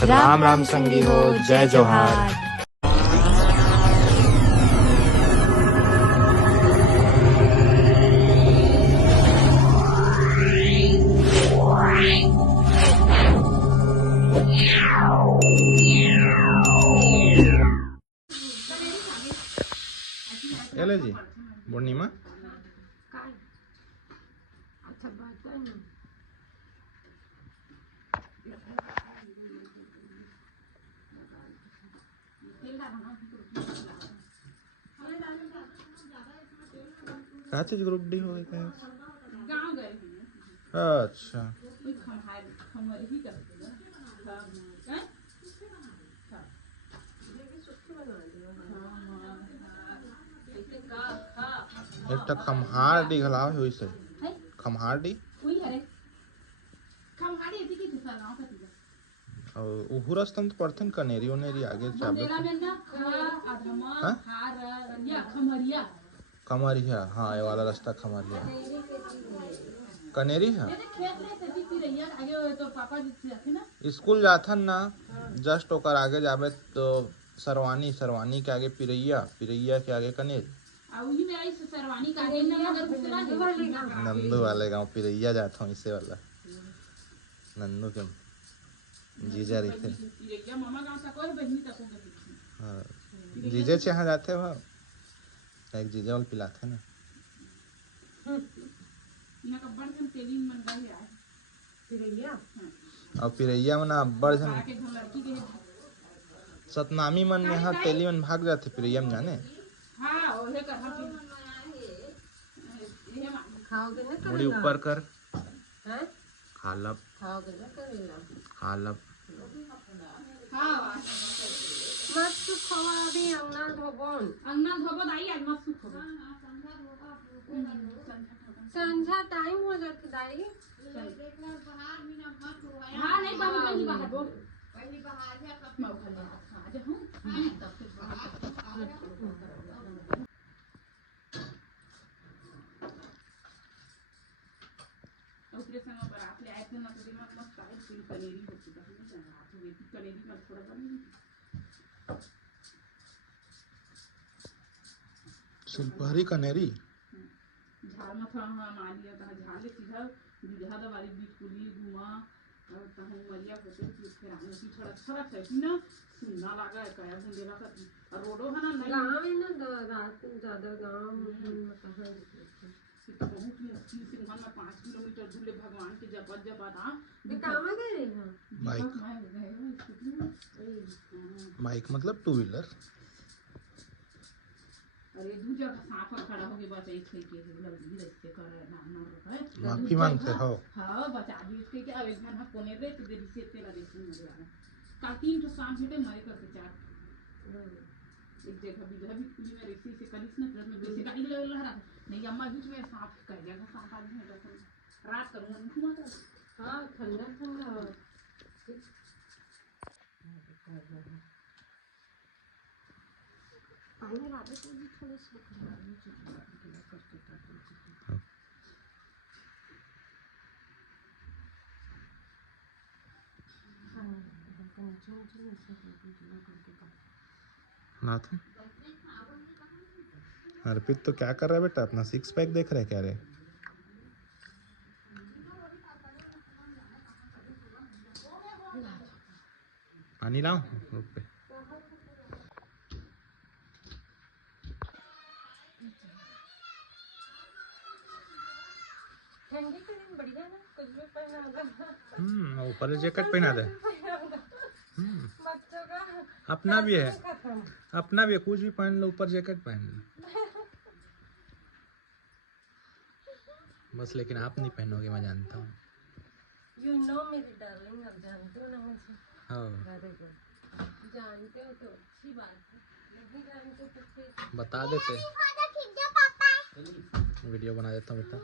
राम राम संगी हो, जय जोहार। एले जी पूर्णिमा क्या चीज ग्रुप डी हो गया? गाँव गए अच्छा एक तो खमहार डी घलाव हुई से खमहार डी और उहु रास्ता में तो पड़ते हैं कनेरी उनेरी आगे चाबे कमरिया। हाँ ये वाला रास्ता खमरिया कनेरी है। स्कूल जाथन ना जस्ट ओकर आगे जाबे तो सरवानी के आगे पिरैया के आगे कनेरी नंदू वाले गांव पिरैया जाता हूँ इसे वाला नंदू के जीजा रहते। हाँ जीजे से यहाँ जाते हो एक जीजा वाल पिलाते ना और पिरैया में ना बड़ जन सतनामी मन में यहाँ तेली मन भाग जाते पिरैया में जाने मुड़ी ऊपर कर खालब मत सुखवा अभी अंगना धोबन आई आज मत सुखवा संझा टाइम हो जाता दाई हां नहीं बाहर बोल पहली बाहर है कब मौका ले आज हूं उसके संग बरात ले आए थे ना तो दिमाग मस्त काहे फूल कनेरी होती है ना आप वेटी कनेरी में थोड़ा बनी सुलपहरी कनेरी झाल में थोड़ा हाँ मान लिया था झाल सीधा दूल्हा वाली बीच पुली घुमा और कहीं मरिया होते फिर आने की थोड़ा थोड़ा है ना सुनना लगा है क्या बुंदेला का और रोडो है ना गांव है ना रात ज्यादा गांव में कहां तो बहुत ही अच्छी से वहां में 5 किलोमीटर दूर भगवान के जपत हां काम गए रहे हैं बाइक मतलब टू व्हीलर। अरे दू जगह सांप खड़ा हो गया बस एक के जल्दी रस्ते कर नाम है माफी मांगते हो। हां बता दी इसके कि अब एक ना कोने रे तो देरी से तेरा रेसिंग हो गया कल 3 तो सांप भेटे मारे करके 4 एक जगह भी पुली में रेसी से कलिस ना ट्रक में बेसी गाड़ी लगा रहा नहीं अम्मा बीच में सांप कह जाएगा सांप आदमी है तो रात करूंगा नहीं माता हां ठंडा पानी रात को भी थोड़ा सा करते नाथ अर्पित तो क्या कर रहा है बेटा अपना 6 पैक देख रहे क्या रे? पानी लाऊं रुक पे ठंडी के दिन बढ़िया ना कुछ भी पहना होगा ऊपर जैकेट पहना दे बच्चों का अपना भी है कुछ भी पहन लो ऊपर जैकेट पहन लो बस लेकिन आप नहीं पहनोगे मैं जानता हूँ। यू नो मेरी डार्लिंग अब जानते हो ना मुझे। हाँ वेरी गुड जानते हो तो अच्छी बात है नहीं जानते तो फिर बता देते वीडियो बना देता हूँ बेटा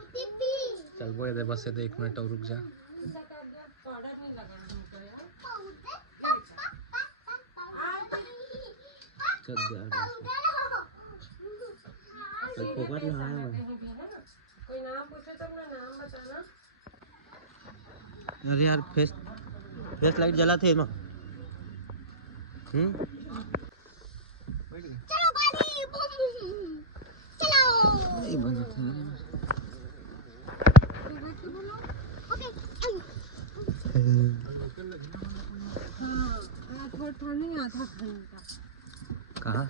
चल वो दे बस ये 1 मिनट और रुक जा पाउडर नहीं लगा हमको यार चल यार पोकर लगाया हुआ कोई नाम पूछे तो अपना नाम बताना। अरे यार फेस लाइट जला थे ना चलो बाली बूम चलो ये बंद था बोलो ओके हाँ आधा था नहीं आधा घंटा कहाँ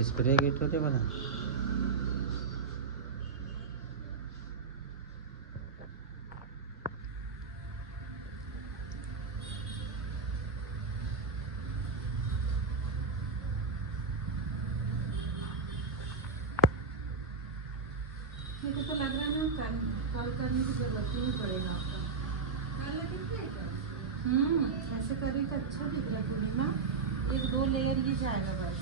स्प्रे के छोटे बना मेरे को तो लग रहा है ना कॉल करने की जरूरत ही नहीं पड़ेगा आपका ऐसे कर रही तो अच्छा दिख रहा है पूर्णिमा 1-2 लेयर ही जाएगा बस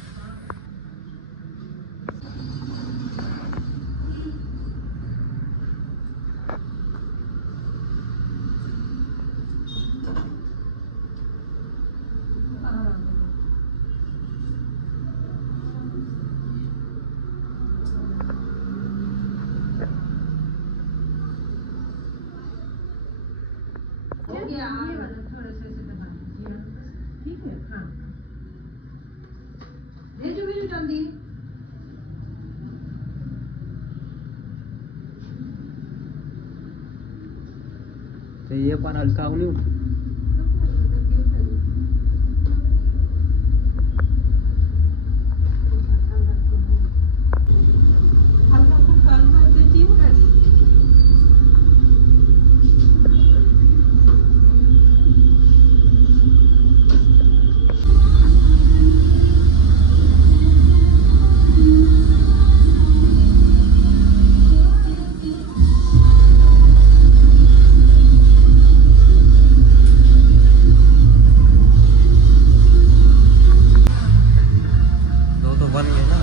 ठीक है हाँ भेजो मेरी जल्दी तो ये पण हलका नहीं उठी बन गए ना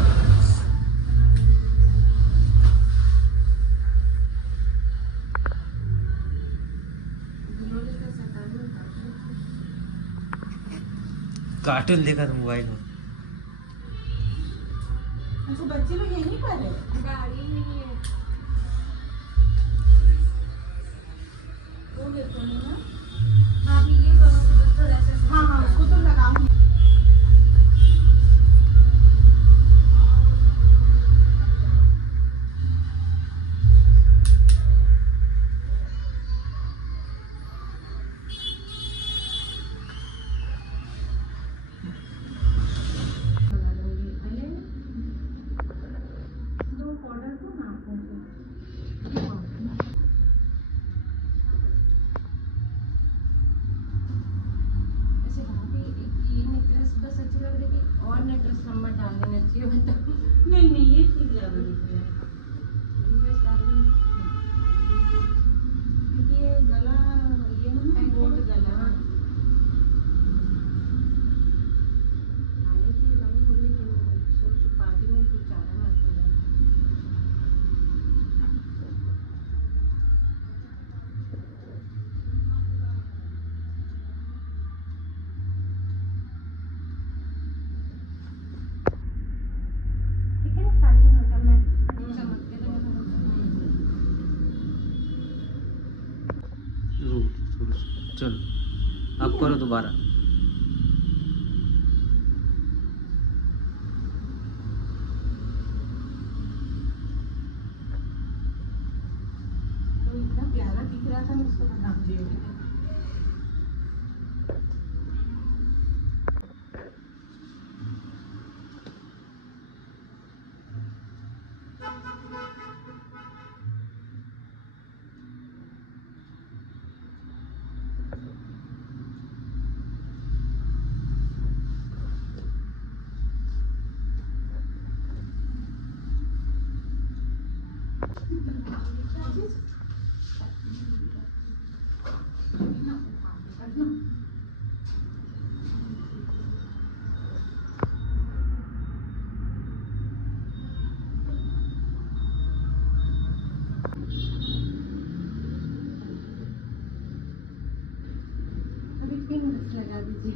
कार्टून देखा था मोबाइल में अच्छा बच्चे लोग यहीं पर है गाड़ी नहीं है वो देखो नहीं ना हाँ अभी ये दोनों को थोड़ा सा हाँ हाँ उसको तो लगाऊंगी चलो अब करो दोबारा। तो इतना प्यारा दिख रहा था, उसको नाम दिया। अभी पिन लगा दीजिए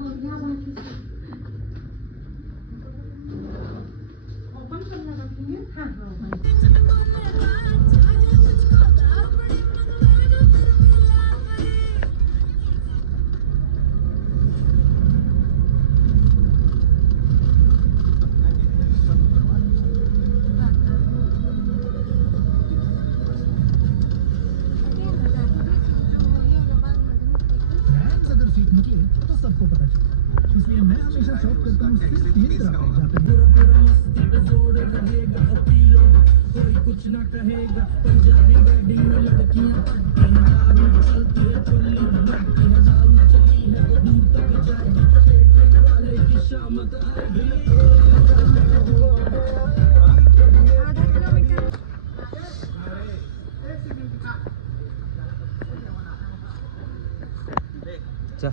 और यहाँ बाकी ओपन करना रखेंगे। हाँ हाँ अगर सीट निकले तो सबको पता चले, इसलिए मैं हमेशा शॉप करता हूँ सिर्फ मिंत्रा पे, जहाँ पे पूरा मस्ती जोड़ रहेगा, पीलो कोई कुछ ना कहेगा। पंजाबी वेडिंग में लड़कियां पटती हैं, दारू चलती है, चोली बढ़ती है, दारू चली है तो दूर तक जाएगी, केटरिंग वाले की शामत आएगी। जा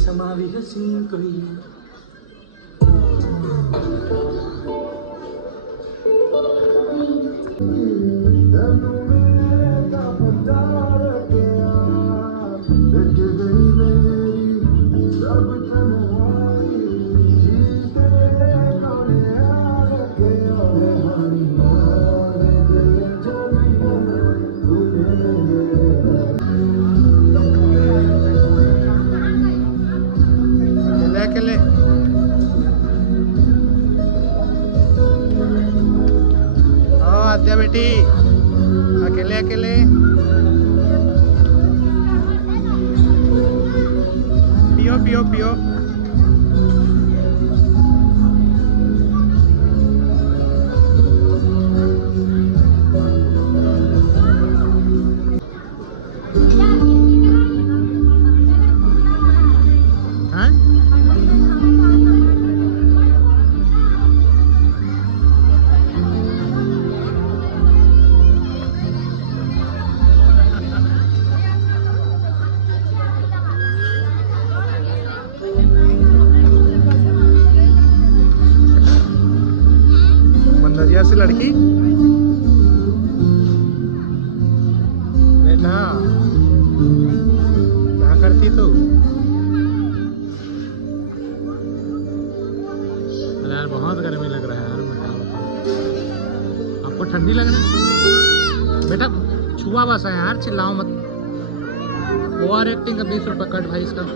समावी हसीन कोई ले से लड़की बेटा क्या करती तू? अरे यार बहुत गर्मी लग रहा है यार, मैं क्या बताऊं। आपको ठंडी लग रही है? बेटा छुआ बस है यार, चिल्लाओ मत। ओवर एक्टिंग का 20 रुपये कट भाई इसका।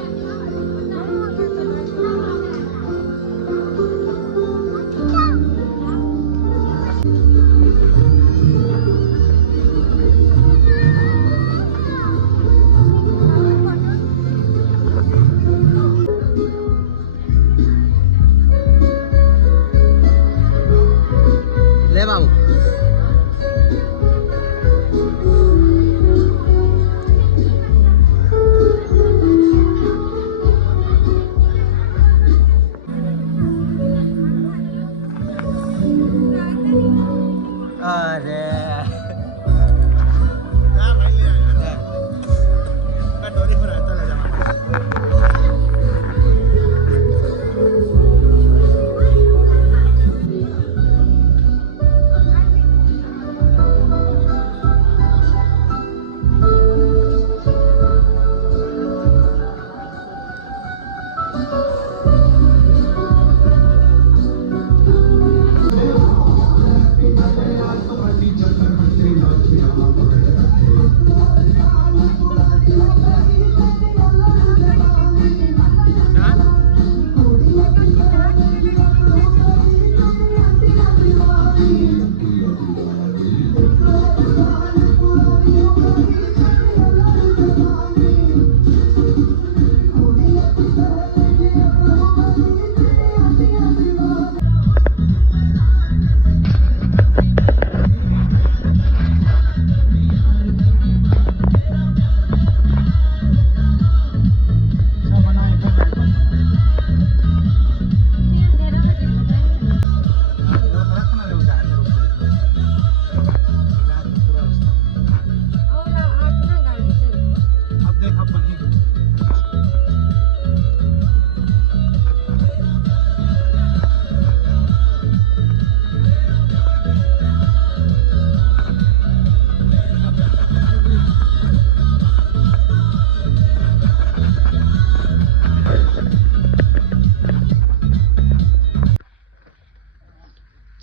ले बाबू। अरे कटोरी पर रहता ले जाना।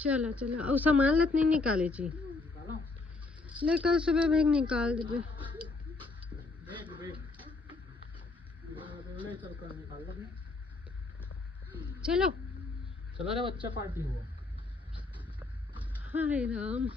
चलो चलो और सामान लत नहीं निकाले जी, ले कल सुबह बैग निकाल दीजिए। चलो चलो रे बच्चा, पार्टी हुआ। हाय राम।